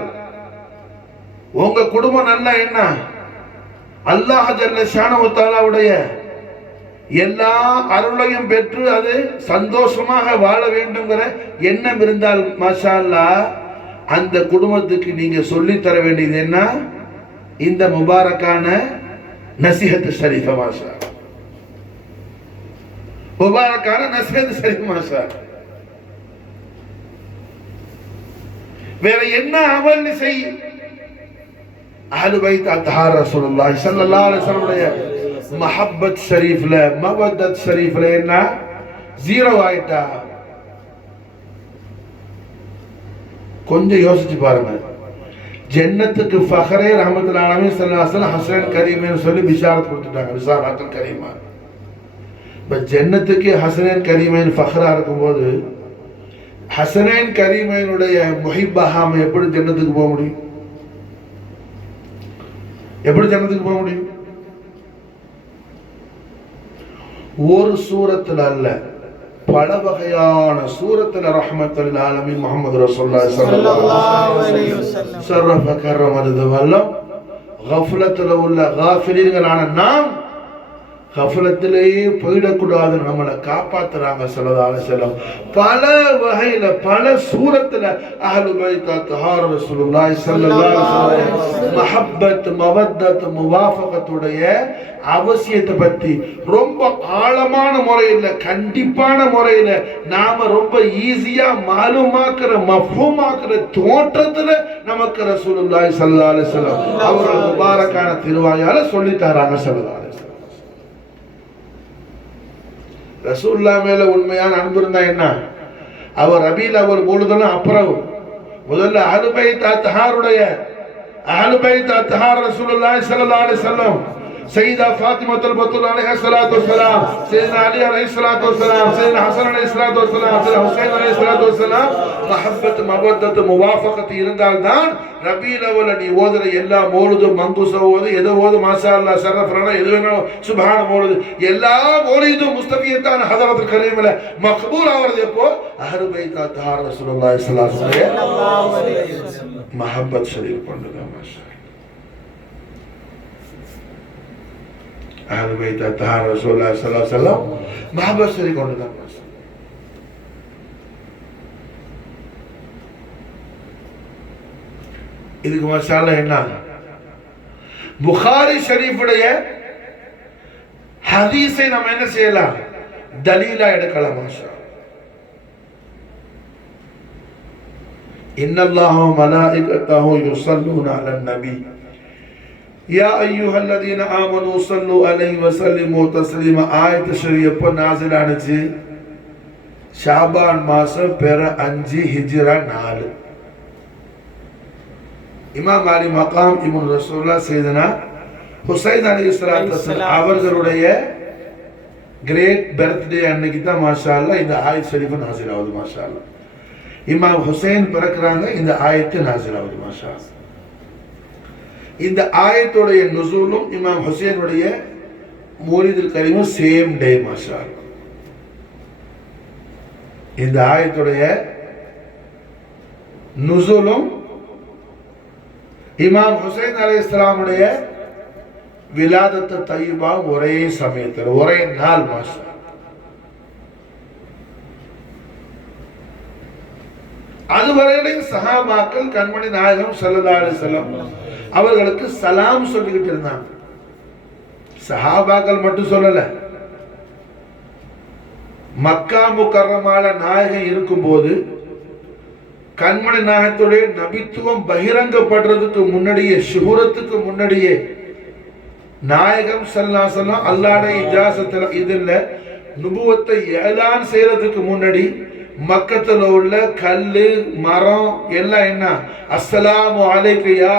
உங்க குடும்பம் நல்ல என்ன அல்லாஹ் ஜல்ல ஷானஹு தஆலாவுடைய எல்லா அருளையும் பெற்று அது சந்தோஷமாக வாழ வேண்டும்ங்கிற எண்ணம் இருந்தால் மாஷா அல்லாஹ் அந்த குடும்பத்துக்கு நீங்க சொல்லி தர வேண்டியது என்ன இந்த முபாரக்கான நசிஹத் ஷரீஃப். மாஷா முபாரக்கான நசிஹத் ஷரீஃப். மாஷா வேற என்ன அமல் செய் அஹ்லு பைத் அத்ஹார் ரசூலுல்லாஹி ஸல்லல்லாஹு அலைஹி வஸல்லம் மஹப்பத் ஷரீஃப்ல மவத்தத் ஷரீஃப்ல என்ன ஜீரோ ஆயிட்டா கொஞ்சம் யோசிச்சு பாருங்க. ஜன்னத்துக்கு ஃபஹரே ரஹ்மத்துல் ஆலமீன் ஸல்லல்லாஹு அலைஹி வஸல்லம் ஹஸன் கரீமன் சொல்லி பிஷாரத் கொடுத்துட்டாங்க. பிஷாரத்துல் கரீமா. இப்ப ஜன்னத்துக்கு ஹஸனன் கரீமன் ஃபஹரா இருக்கும்போது ஹஸனைன் கரீமைனுடைய முஹிப்பாஹாம எப்படி ஜன்னத்துக்கு போக முடியும்? ஒரு சூரத்துல அல்ல பல வகையான சூரத்துல ரஹ்மத்துல் ஆலமீன் முஹம்மது ரசூலுல்லாஹி ஸல்லல்லாஹு அலைஹி வஸல்லம் ஷரஃப கர்ரமது வல்லம் கஃலத்துல உள்ள காஃபிலீன்களான நாம் கஃலத்திலேயே போயிடக்கூடாது நம்மளை காப்பாத்துறாங்க ஸல்லல்லாஹு அலைஹி வஸல்லம். பல வகையில பல சூரத்துல அஹ்லு பைத் அத்ஹார் ரசூலுல்லாஹி ஸல்லல்லாஹு அலைஹி வஸல்லம் மஹப்பத் மவத்தத் முவாஃபகத்துடைய அவசியத்தை பத்தி ரொம்ப ஆழமான முறையில கண்டிப்பான முறையில நாம ரொம்ப ஈஸியா மாலுமாக்குற மஃஹூமாக்குற தோற்றத்துல நமக்கு ரசூலுல்லாஹி ஸல்லல்லாஹு அலைஹி வஸல்லம் அவர்கள் முபாரக்கான திருவாயால சொல்லி தராங்க. ஸல்லல்லாஹு அலைஹி வஸல்லம் ரசூலுல்லாஹ் மேல உண்மையான அன்பு இருந்தா என்ன அவர் ரபீல் அவர் பொழுதுனா அப்புறம் முதல்ல அஹ்லு பைத் அத்ஹார் ரசூலுல்லாஹி ஸல்லல்லாஹு அலைஹி வஸல்லம் سيدة فاطمة البتول عليها الصلاة والسلام سيدنا علي عليه الصلاة والسلام سيدنا حسن عليه الصلاة والسلام سيدنا حسين عليه الصلاة والسلام محبة مودة موافقة இருந்தால் தான் ரபீல் அவல நீ ஓதுற எல்லா மௌலிது மங்குச ஓது எதை ஓது மாஷா அல்லாஹ் ஷரஃப்ரானா எது வேணாலும் சுப்ஹான மௌலிது எல்லா மௌலிதும் முஸ்தபியத்தான ஹதரத்துல் கரீம்ல மக்பூல் ஆவறது எப்போ அஹ்லு பைத் அத்ஹார் ரசூலுல்லாஹி ஸல்லல்லாஹு அலைஹி வஸல்லம் மஹப்பத் ஷரீஃப் பண்ணுங்க. மாஷா அஹ்லு பைத் அத்ஹார் ரசூலுல்லாஹி ஸல்லல்லாஹு அலைஹி வஸல்லம் மஹப்பத் ஷரீஃப் பண்ணுங்க. இதுக்கு மசாலா என்ன? புகாரி ஷரீஃபுடைய ஹதீஸை நம்ம என்ன செய்யலாம்? தலீலா எடுக்கலாம். மாஷா இன்னல்லாஹு வ மலாயிகத்தஹு யுஸல்லூன அலன் நபி யா அய்யுஹல்லதீன ஆமனூ ஸல்லூ அலைஹி வ ஸல்லிமூ தஸ்லீமா. ஆயத் ஷரீஃப் எப்ப நாஸில் ஆனது? ஷாபான் மாசம் பிற 5 ஹிஜ்ரா 4. இமாம் அலி மகாம் இப்னு ரசூலுல்லாஹ் சையதுனா ஹுசைன் அலைஹிஸ்ஸலாத்து வஸ்ஸலாம் அவர்களுடைய கிரேட் பர்த்டே அன்னைக்கு தான் மாஷா அல்லாஹ் இந்த ஆயத் ஷரீஃப் நாஸில் ஆகுது. மாஷா அல்லாஹ் இமாம் ஹுசைன் பிறக்கிறாங்க, இந்த ஆயத்து நாஸில் ஆகுது. மாஷா அல்லாஹ் இந்த ஆயத்துடைய நுசூலும் இமாம் ஹுசைனுடைய மௌலிதுல் கரீமும் சேம் டே. மாஷா அல்லாஹ் இந்த ஆயத்துடைய நுசூலும் இமாம் ஹுசைன் அலைஹிஸ்ஸலாமுடைய விலாதத்து தய்யிபா ஒரே சமயத்தில் ஒரே நாள். மாஷா அதுவரையிலும் சஹாபாக்கள் கண்மணி நாயகம் ஸல்லல்லாஹு அலைஹி வஸல்லம் அவர்களுக்கு சலாம் சொல்லிக்கிட்டு இருந்தாங்க. சஹாபாக்கள் மட்டும் சொல்லல, மக்கா முக்கர்ரமால நாயகம் இருக்கும்போது கண்மணி நாயகத்துடைய நபித்துவம் பகிரங்கப்படுறதுக்கு முன்னாடியே, ஷுஹூரத்துக்கு முன்னாடியே நாயகம் ஸல்லல்லாஹு அலைஹி வஸல்லம் அல்லாஹ்வுடைய இஜாசத்துல இதுல நுபுவத்தை ஏலான் செய்யறதுக்கு முன்னாடி மக்கத்துல உள்ள கல்லு மரம் எல்லாம் என்ன, அஸ்ஸலாமு அலைக்க யா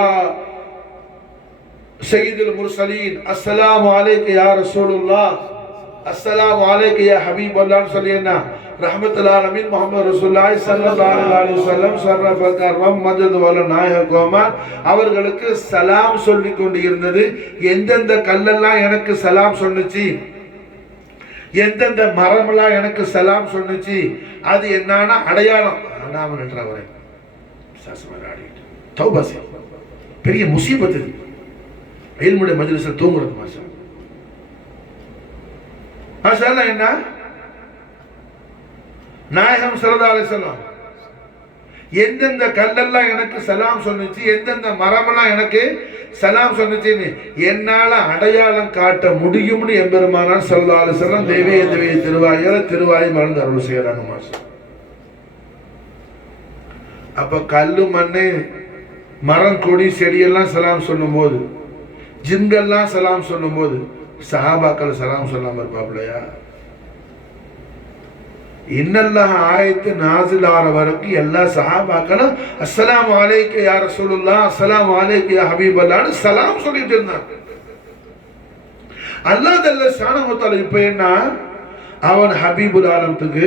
சய்யிதுல் முர்சலீன், அஸ்ஸலாமு அலைக்க யா ரசூலுல்லாஹ், அஸ்ஸலாமு அலைக்க யா ஹபீபல்லாஹ் சொல்லி என்ன ரஹ்மத்துல் ஆலமீன் முஹம்மது ரசூலுல்லாஹி ஸல்லல்லாஹு அலைஹி வஸல்லம் ஷர்ரஃப கர்ரம் மஜது வல நாயகமா அவர்களுக்கு சலாம் சொல்லி கொண்டு இருந்தது. எந்தெந்த கல்லெல்லாம் எனக்கு சலாம் சொன்னுச்சு, எந்தெந்த மரமெல்லாம் எனக்கு சலாம் சொன்னுச்சு, அது என்னன்னா அடையாளம். நாம நின்றவரை தௌபாசி பெரிய முசீபத்து. இல்முடைய மஜ்லிஸ்ல தூங்குறது மாஷா மாஷா அல்லாஹ். என்ன நாயகம் ஸல்லல்லாஹு அலைஹி வஸல்லம் எந்தெந்த கல்லெல்லாம் எனக்கு சலாம் சொன்னுச்சு, எந்தெந்த மரமெல்லாம் எனக்கு சலாம் சொன்னுச்சுன்னு என்னால அடையாளம் காட்ட முடியும்னு எம்பெருமானார் ஸல்லல்லாஹு அலைஹி வஸல்லம் தெய்வீக திருவாயை மறந்து அருள் செய்யறாங்க. மாஷா அப்ப கல்லு மண்ணு மரம் கொடி செடியெல்லாம் சலாம் சொல்லும் போது, ஜின்கெல்லாம் சலாம் சொல்லும் போது சஹாபாக்கள் சலாம் சொல்லாம இருப்பாப்லையா? இன்னல்லாஹ் ஆயத்து நாஸில் ஆற வரைக்கும் எல்லா சஹாபாக்களும் அஸ்ஸலாமு அலைக்க யா ரசூலுல்லாஹ், அஸ்ஸலாமு அலைக்க யா ஹபீபல்லாஹ்னு சலாம் சொல்லிட்டு இருந்தாங்க. அல்லாஹ் ஜல்ல ஷானஹு வ தஆலா இப்ப என்ன, அவன் ஹபீபுல் ஆலம்த்துக்கு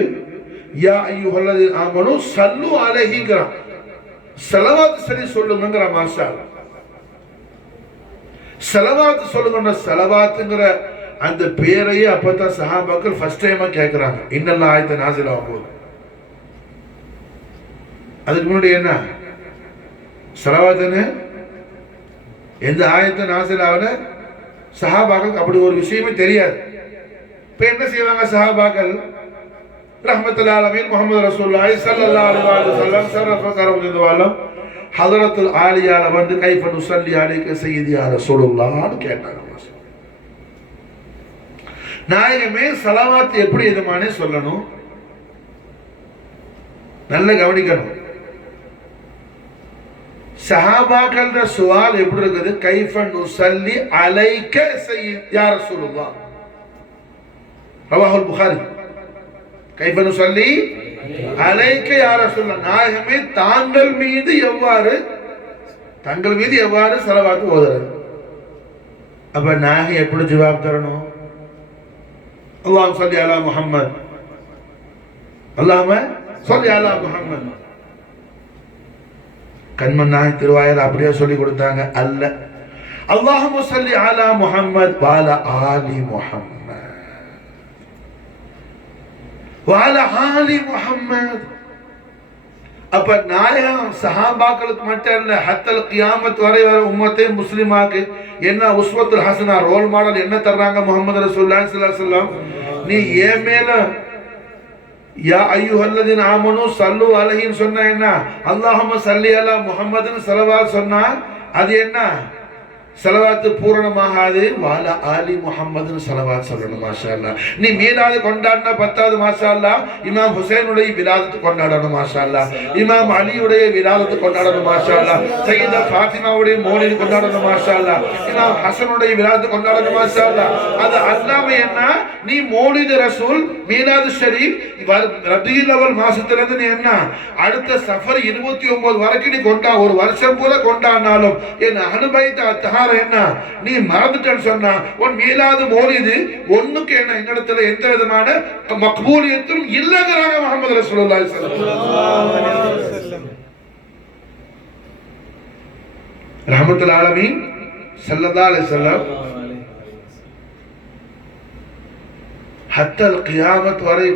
யா அய்யுஹல்லதீன ஆமனூ ஸல்லு அலைஹிங்கறான், ஸலவாத் சரி சொல்லுங்கங்கற. மாஷா அல்லாஹ் ஸலவாத் சொல்லுங்க. ஸலவாத்ங்கற அந்த பேரையே அப்பதான் சஹாபாக்கள் ஃபர்ஸ்ட் டைமா கேட்கிறாங்க. இன்னல்லாஹ் ஆயத்து நாஸில் ஆகும்போது அதுக்கு முன்னாடி என்ன ஸலவாத்னு எந்த ஆயத்து நாஸில் ஆகுன சஹாபாக்களுக்கு அப்படி ஒரு விஷயமே தெரியாது. இப்ப என்ன செய்வாங்க சஹாபாக்கள்? ரஹ்மத்துல் ஆலமீன் முஹம்மது ரசூலுல்லாஹி ஸல்லல்லாஹு அலைஹி வஸல்லம் ஷரஃப கரமத்துல் வாலம் ஹதரத்துல் ஆலியால வந்து கைஃப நுஸல்லி அலைக்க சய்யிதி யா ரசூலுல்லாஹ்னு கேட்டாங்க. நாயகமே ஸலவாத் எப்படி எதுமானே சொல்லணும், நல்ல கவனிக்கணும். சஹாபாக்களோட சுவால் எப்படி இருக்குது? கைஃப நுஸல்லி அலைக்க சய்யிதி யா ரசூலுல்லாஹ், ரவாஹுல் புகாரி. கைஃப நுஸல்லி அலைக்க யா ரசூலுல்லாஹ், நாயகமே தாங்கள் மீது எவ்வாறு ஸலவாத் ஓதுறது? அப்ப நாயகம் எப்படி ஜவாப் தரணும்? அல்லாஹும்ம ஸல்லி அலா முஹம்மத், அல்லாஹும்ம ஸல்லி அலா முஹம்மத். கண்மன் நாயகம் திருவாயில் அப்படியே சொல்லி கொடுத்தாங்க. அல்ல, அல்லாஹும்ம ஸல்லி அலா முஹம்மத் வ அலா ஆலி முஹம்மத் வ அலா ஆலி முஹம்மத். அப்ப நாயகம் சஹாபாக்களுக்கு மட்டும் இல்ல, ஹத்தல் கியாமத் வரை வர உம்மத்தே முஸ்லிமாக்கு என்ன உஸ்வத்துல் ஹசனா ரோல் மாடல் என்ன தர்றாங்க? முஹம்மது ரசூலுல்லாஹி ஸல்லல்லாஹு அலைஹி வஸல்லம், நீ ஏன் மேல யா அய்யுஹல்லதீன ஆமனு ஸல்லு அலைஹின்னு சொன்னா என்ன? அல்லாஹும்ம ஸல்லி அலா முஹம்மதுன்னு ஸலவாத் சொன்னா அது என்ன? ஸலவாத்து பூரணமாகாது. வாலா ஆலி முஹம்மதுன்னு ஸலவாத் சொல்லணும். மாஷா அல்லாஹ். நீ மீலாது கொண்டாடினா பத்தாவது. மாஷா அல்லாஹ். இமாம் ஹுசைனுடைய விலாதத்து கொண்டாடணும். மாஷா அல்லாஹ். இமாம் அலியுடைய விலாதத்து கொண்டாடணும். மாஷா அல்லாஹ். சையதா ஃபாத்திமாவுடைய மௌலித் கொண்டாடணும். மாஷா அல்லாஹ். இமாம் ஹசனுடைய விலாதத்து கொண்டாடணும். மாஷா அல்லாஹ். அது அல்லாம என்ன? நீ மௌலித் ரசூல் மீலாது ஷரீஃப் ரபியுல் அவல் மாசத்துல இருந்து நீ என்ன அடுத்த சஃபர் 29 வரைக்கும் நீ கொண்டா, ஒரு வருஷம் போல கொண்டாடினாலும் என் அனுபவித்த என்ன நீ மறந்துட்டேன்னு சொன்னா உன் மீலாது மௌலிது ஒண்ணுக்கு என்ன என்னிடத்துல எந்த விதமான மக்பூலியத்தும் இல்லைங்கிறாங்க முஹம்மது ரசூலுல்லாஹி ஸல்லல்லாஹு அலைஹி வஸல்லம். ரஹ்மத்துல் ஆலமீன் ஸல்லல்லாஹு அலைஹி வஸல்லம் ஹத்தல் கியாமத் வரை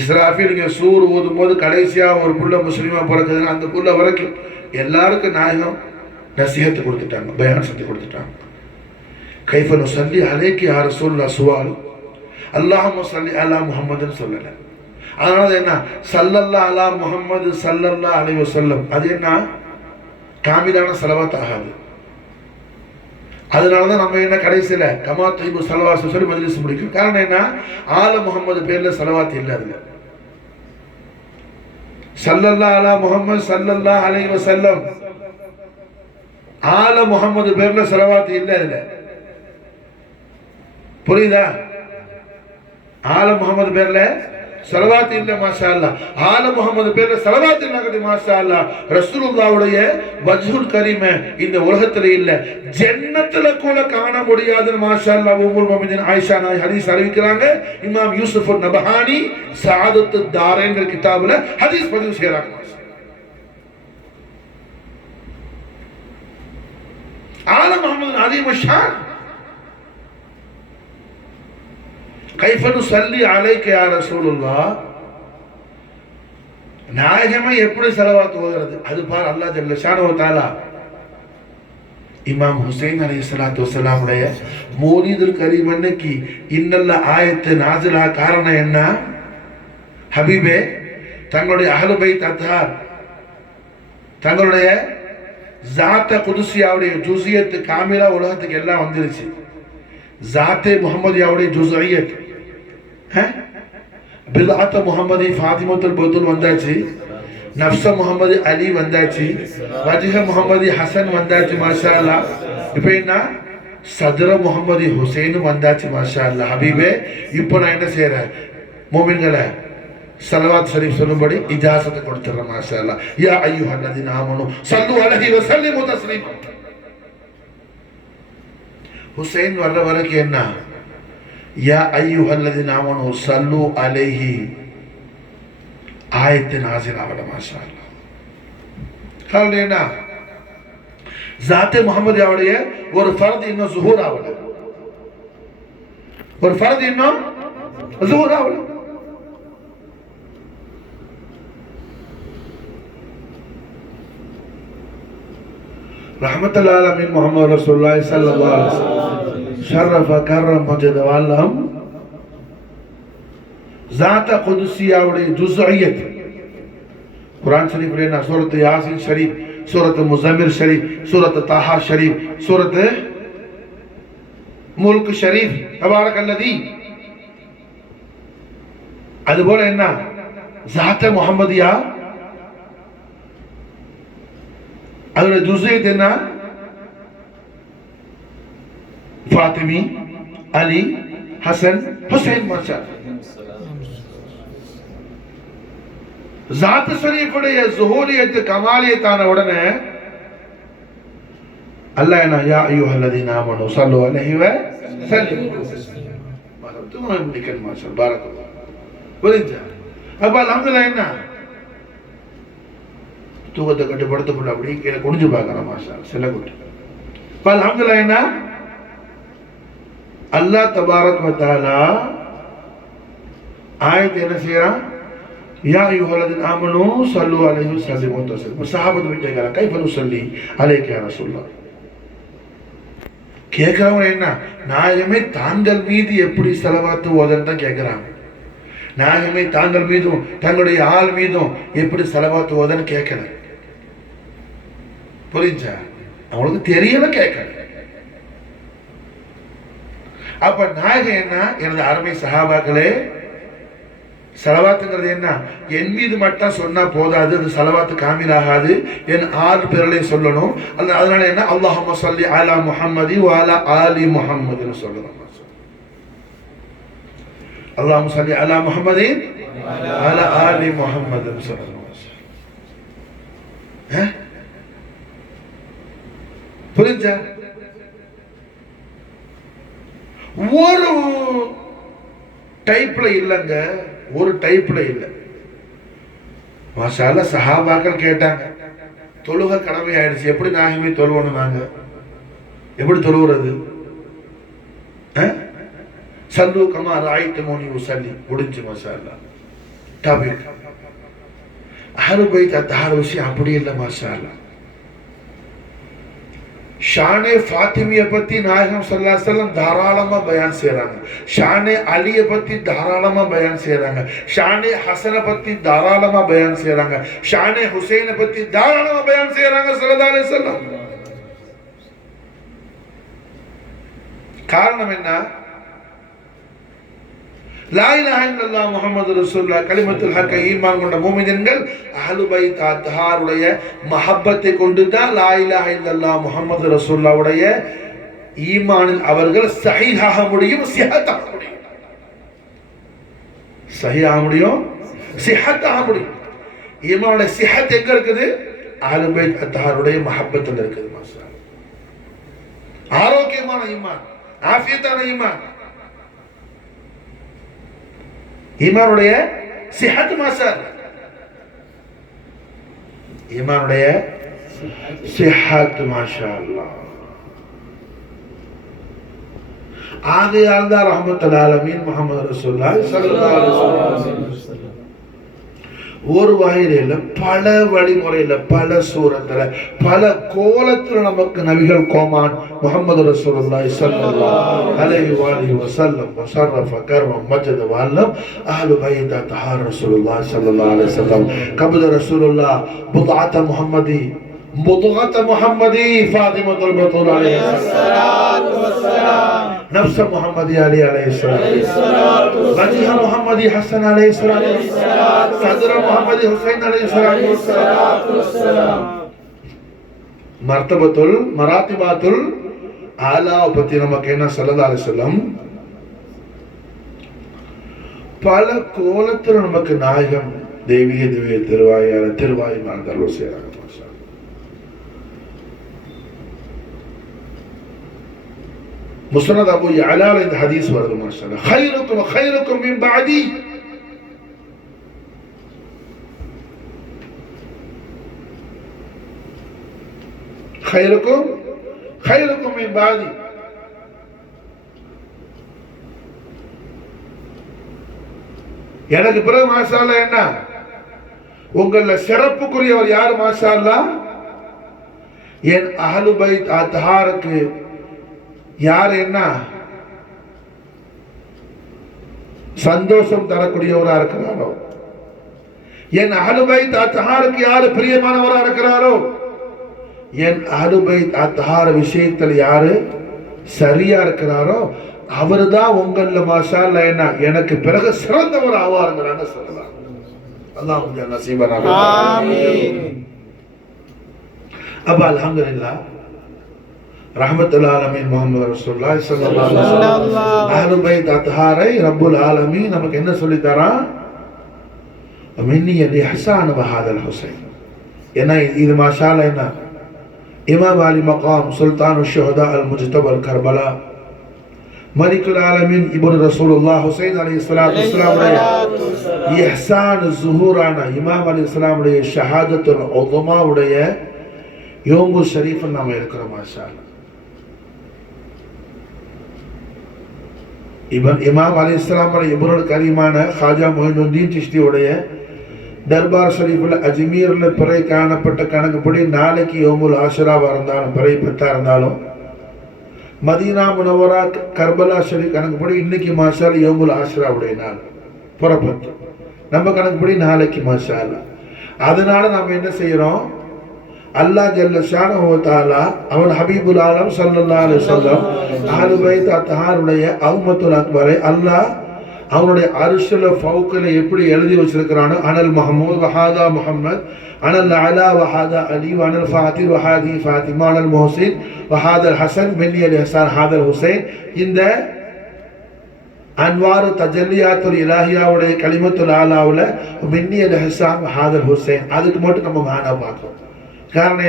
இஸ்ராஃபீல் இங்க சூர் ஓதும் போது கடைசியா ஒரு புள்ள முஸ்லிமா பிறக்குதுன்னா அந்த புள்ள வரைக்கும் எல்லாருக்கும் நாயகம் நசிஹத்து கொடுத்துட்டாங்க, பயான் செஞ்சு கொடுத்துட்டாங்க. கைஃப நுஸல்லி அலைக்கி யா ரசூலுல்லாஹ் சுவால் அல்லாஹும்ம ஸல்லி அலா முஹம்மதுன்னு சொல்லல. அதனால என்ன ஸல்லல்லாஹு அலா முஹம்மது ஸல்லல்லாஹு அலைஹி வஸல்லம் அது என்ன காமிலான ஸலவாத் ஆகாது. அதனாலதான் நம்ம என்ன கடைசியில கமா தய்யிபு ஸலவாத் சொல்லி மஜ்லிஸ் முடிக்கும். காரணம் என்ன? ஆல முஹம்மது பேர்ல ஸலவாத் இல்ல. அதுல ஸல்லல்லாஹு அலா முஹம்மது ஸல்லல்லாஹு அலைஹி வஸல்லம் ஆல முஹம்மது பேர்ல ஸலவாத் இல்ல. அதுல புரியுதா? ஆல முஹம்மது பேர்ல ஸலவாத் இல்ல. மாஷா அல்லாஹ். ஆல முஹம்மது பேர்ல ஸலவாத் இல்ல. மாஷா அல்லாஹ். ரசூலுல்லாஹ்வுடைய வஜ்ஹுல் கரீம இந்த உலகத்துல இல்ல, ஜன்னத்துல கூட காண முடியாதுன்னு மாஷா அல்லாஹ் உம்முல் முஃமினீன் ஆயிஷா நாய் ஹதீஸ் அறிவிக்கிறாங்க. இமாம் யூசுஃப் நபஹானி சஆதத்து தாரைன்ங்கிற கிதாபுல ஹதீஸ் பதிவு செய்றாங்க. ஆல முஹம்மது அலீம் ஷான். கைஃப நுஸல்லி அலைக யா ரசூலுல்லாஹ் நாயகமே எப்படி ஸலவாத் ஓதுறது? அது பார் அல்லாஹ் ஜல்ல ஷானஹு வ தஆலா இமாம் ஹுசைன் அலைஹிஸ்ஸலாத்து வஸ்ஸலாமுடைய மௌலிதுல் கரீம் அன்னைக்கு இன்னல்ல ஆயத்து நாஸிலா காரணம் என்ன? ஹபீபே தங்களுடைய அஹ்லு பைத் அத்ஹார் தங்களுடைய ஜாத்த குதுசியாவுடைய ஜுஸியத் காமிலா உலகத்துக்கு எல்லாம் வந்துருச்சு. ஜாத்தே முஹம்மதியாவுடைய ஜுஸியத் பில்ஆத் முஹம்மதி ஃபாத்திமத்துல் பத்துல் வந்தாச்சு, நஃப்ஸ முஹம்மதி அலி வந்தாச்சு, வஜ்ஹ முஹம்மதி ஹசன் வந்தாச்சு. மாஷா அல்லாஹ். இப்போ என்ன சதுர முஹம்மதி ஹுசைன் வந்தாச்சு. மாஷா அல்லாஹ். ஹபீபே இப்போ நான் என்ன செய்யறேன்? மோமின்களை ஸலவாத் ஷரீஃப் சொல்லும்படி இஜாசத்தை கொடுத்துறேன். மாஷா அல்லாஹ். யா அய்யுஹல்லதீன ஆமனு ஸல்லு அலைஹி வஸல்லிமு தஸ்லீமா. ஹுசைன் வர்ற வரைக்கும் என்ன? யா அய்யுஹல்லதீன ஆமனு ஸல்லு அலைஹி ஆயத்து நாஸில் ஆகல. மாஷா அல்லாஹ். காரணம் என்ன? ஜாத்தே முஹம்மதியாவுடைய ஒரு ஃபர்து இன்னும் ஸுஹூர் ஆகல. ஒரு ஃபர்து இன்னும் ஸுஹூர் ஆகல. रहमतुल आलमीन मोहम्मद रसूलुल्लाह सल्लल्लाहु अलैहि वसल्लम शर्रफ करम मजद वालम ज़ात कुदसियाவுடைய जुज़इयत कुरान शरीफ लेना सूरत यासीन शरीफ, सूरत मुज़म्मिल शरीफ, सूरत ताहा शरीफ, सूरत मुल्क शरीफ तबारकल्लज़ी. அதுபோல என்ன ज़ात முஹம்மதியா அதோட ஜுஸியத் என்ன? ஃபாத்திமி, அலி, ஹசன், ஹுசைன். மாஷா ज़ात ஷரீஃபுடைய ஸுஹூரியத் கமாலியத்தான உடனே அல்லாஹ் என்ன யா அய்யுஹல்லதீன ஆமனு ஸல்லு அலைஹி வ ஸல்லிமு தஸ்லீமா. துமாம் நிக்கன் மாஷா பாரக்கல்லாஹ். புரிஞ்சா? அப்ப அல்ஹம்துலில்லாஹ் என்ன தூக்கத்தை கட்டு படுத்தப்பட அப்படி கீழே குடிஞ்சு பார்க்கணும். மாஷா சில குட்டு. அல்ஹம்துலில்லாஹ் என்ன அல்லாஹ் தபாரக் வ தஆலா ஆயத் என்ன செய்யறான்? யா அய்யுஹல்லதீன ஆமனு ஸல்லு அலைஹி வ ஸல்லிமு தஸ்லீமா. சஹாபத்து கேக்குறாங்க கைஃப நுஸல்லி அலைக யா ரசூலுல்லாஹ். கேக்குறவங்க என்ன நாயகமே தாங்கள் மீது எப்படி ஸலவாத் ஓதன்னு தான் கேக்குறாங்க. நாயகமே தாங்கள் மீதும் தங்களுடைய ஆள் மீதும் எப்படி செலவாத்து ஓதன்னு கேட்கல. புரிஞ்சா? அவங்களுக்கு தெரியல, கேட்கல. அப்ப நாயகம் என்ன, எனது அருமை சஹாபாக்களே, செலவாத்துங்கிறது என்ன, என் மீது மட்டும் சொன்னா போதாது, அது செலவாத்து காமில் ஆகாது, என் 6 பேர்களையும் சொல்லணும். அதனால என்ன, அல்லாஹும்ம ஸல்லி அலா முஹம்மதி வ அலா ஆலி முஹம்மதுன்னு சொல்லணும். அல்லாஹும்ம ஸல்லி அலா முஹம்மதி வ அலா ஆலி முஹம்மதுன்னு சொல்லணும். புரிஞ்சா? ஒரு டைப்ல இல்லைங்க, ஒரு டைப்ல இல்லை. மாஷா அல்லாஹ் சஹாபாக்கள் கேட்டாங்க, தொழுக கடமை ஆயிடுச்சு, எப்படி நாயகமே தொழுவணும், நாங்க எப்படி தொழுவுறது? சல்லு கமா ராய்த்துமூனி உஸல்லி முடிஞ்சு. மாஷா அல்லாஹ். டாபிக் அஹ்லுல் பைத் அத்ஹார் விஷயம் அப்படி இல்லை. மாஷா அல்லாஹ். ஷானே ஃபாத்திமியை பத்தி நாயகம் ஸல்லல்லாஹு அலைஹி வஸல்லம் தாராளமா பயான் செய்றாங்க. ஷானே அலியை பத்தி தாராளமா பயான் செய்றாங்க. ஷானே ஹசனை பத்தி தாராளமா பயான் செய்றாங்க. ஷானே ஹுசைனை பத்தி தாராளமா பயான் செய்றாங்க ஸல்லல்லாஹு அலைஹி வஸல்லம். காரணம் என்ன? லா இலாஹா இல்லல்லாஹ் முஹம்மது ரசூலுல்லாஹ் கலிமத்துல் ஹக் ஈமான் கொண்ட மூமின்கள் அஹ்லுல் பைத் அத்ஹாருடைய மஹப்பத்தை கொண்டு தான் லா இலாஹா இல்லல்லாஹ் முஹம்மது ரசூலுல்லாஹ்வுடைய ஈமானில் அவர்கள் சஹீஹாக முடியும், சிஹத்தாக முடியும். சஹீஹாக முடியும், சிஹத்தாக முடியும். ஈமானுடைய சிஹத் எங்க இருக்குது? அஹ்லுல் பைத் அத்ஹாருடைய மஹப்பத்தில் இருக்குது. மாஷா அல்லாஹ். ஆரோக்கியமான ஈமான், ஆஃபியத்தான ஈமான், ஈமானுடைய சிஹத். மாஷா அல்லாஹ். ஈமானுடைய சிஹத். மாஷா அல்லாஹ். ஆகையால் தான் ரஹ்மத்துல் ஆலமீன் முஹம்மது ரசூலுல்லாஹி ஸல்லல்லாஹு அலைஹி வஸல்லம் ஒரு வகையில பல வழிமுறையில பல சூரத்துல பல கோலத்துல நமக்கு நபிகள் கோமான் முஹம்மது ரசூலுல்லாஹி ஸல்லல்லாஹு அலைஹி வஸல்லம் வஸர்ரஃப கர்மம் மஜ்த வஅல்லம் அஹ்லு பைத் அத்ஹார் ரசூலுல்லாஹி ஸல்லல்லாஹு அலைஹி வஸல்லம் கபத ரசூலுல்லாஹ் புத்அத முஹம்மதி مضغة محمدي فاطمة البطول عليه الصلاة والسلام نفس محمدي عليه الصلاة والسلام وجه محمدي حسن عليه الصلاة والسلام صدر محمدي حسين عليه الصلاة والسلام மர்தபத்துல் மராத்திபாத்துல் ஆலா பத்தி நமக்கு என்ன ஸல்லல்லாஹு அலைஹி வஸல்லம் பல கோலத்தில் நமக்கு நாயகம் தெய்வீக திவ்ய திருவாய் மறந்தல் செய்யறாங்க. முஸ்னத் அபூ யஅலால இந்த ஹதீஸ் வருது. மாஷா அல்லாஹ். خيركم من بعدي خيركم من بعدي. எனக்கு பிறகு மாஷா அல்லாஹ் என்ன உங்கள சிறப்புக்குரியவர் யார்? மாஷா அல்லாஹ் என் அஹ்லு பைத் அத்ஹாருக்கு யார் என்ன சந்தோஷம் தரக்கூடியவரா இருக்கிறாரோ, என் அஹ்லு பைத் அத்ஹாருக்கு யாரு பிரியமானவரா இருக்கிறாரோ, என் அஹ்லு பைத் அத்ஹார் விஷயத்தில் யாரு சரியா இருக்கிறாரோ அவர்தான் உங்கள மாஷா அல்லாஹ் என்ன எனக்கு பிறகு சிறந்தவர் ஆவாருங்கிறாங்க. சொல்லலாம். அல்லாஹ் முஜல் நசீபனா ஆமீன். அப்ப அல்ஹம்துலில்லாஹ் ரஹ்மத்துல் ஆலமீன் முஹம்மது ரசூலுல்லாஹி ஸல்லல்லாஹு அலைஹி வஸல்லம் அஹ்லுல் பைத் அத்ஹாரை ரப்புல் ஆலமீன் நமக்கு என்ன சொல்லி தரான்? மின்னி இஹ்சான் வ ஹாதல் ஹுசைன். என்ன இது மாஷா அல்லாஹ் என்ன இமாம் அலி மகாம் சுல்தான் ஷுஹதா அல் முஜ்தபா அல் கர்பலா மலிக்குல் ஆலமீன் இப்னு ரசூலுல்லாஹ் ஹுசைன் அலைஹிஸ்ஸலாத்து வஸ்ஸலாம் இஹ்சான் ஸுஹூரான இமாம் அலைஹிஸ்ஸலாம் உடைய ஷஹாதத்துல் உதுமா உடைய யோம்பு ஷரீஃபில் நாம இருக்கிறோம். மாஷா அல்லாஹ். இமாம் அலைஹிஸ்ஸலாம் இப்னுல் கரீமான ஹாஜா மொஹிதுddin சிஷ்தியுடைய தர்பார் ஷரீஃபில் அஜ்மீர்ல பிறை காணப்பட்ட கணக்குப்படி நாளைக்கு யோமுல் ஆஷுராவா இருந்தாலும் பிறை 10 இருந்தாலும் மதீனா முனவரா கர்பலா ஷரீஃப் கணக்குப்படி இன்னைக்கு மாஷா அல்லாஹ் யோமுல் ஆஷுராவுடைய நாள் புறப்பட்டு நம்ம கணக்குப்படி நாளைக்கு மாஷா அல்லாஹ். அதனால நம்ம என்ன செய்யறோம், அல்லாஹ் ஜல்ல ஷானஹு வ தஆலா அவன் ஹபீபுல் ஆலம் ஸல்லல்லாஹு அலைஹி வஸல்லம் அஹ்லு பைத் அத்ஹாருடைய அஹ்மத்துல் அக்பரை அல்லாஹ் அவனுடைய அர்ஷுல ஃபௌக்ல எப்படி எழுதி வச்சிருக்கிறானோ, அனல் மஹமூத் வஹாதா முஹம்மத், அனல் அலா வஹாதா அலி, அனல் ஃபாத்திர் வஹாதி ஃபாத்திமா, அனல் முஹ்சின் வஹாதல் ஹசன் மின்னி அல் ஹசன் ஹாதல் ஹுசைன். இந்த அன்வாரு தஜல்லியாத்துல் இலாஹியாவுடைய கலிமத்துல் ஆலாவுல மின்னி அல் ஹசன் வஹாதல் ஹுசைன், அதுக்கு மட்டும் நம்ம மானா பார்க்கிறோம். காரணம்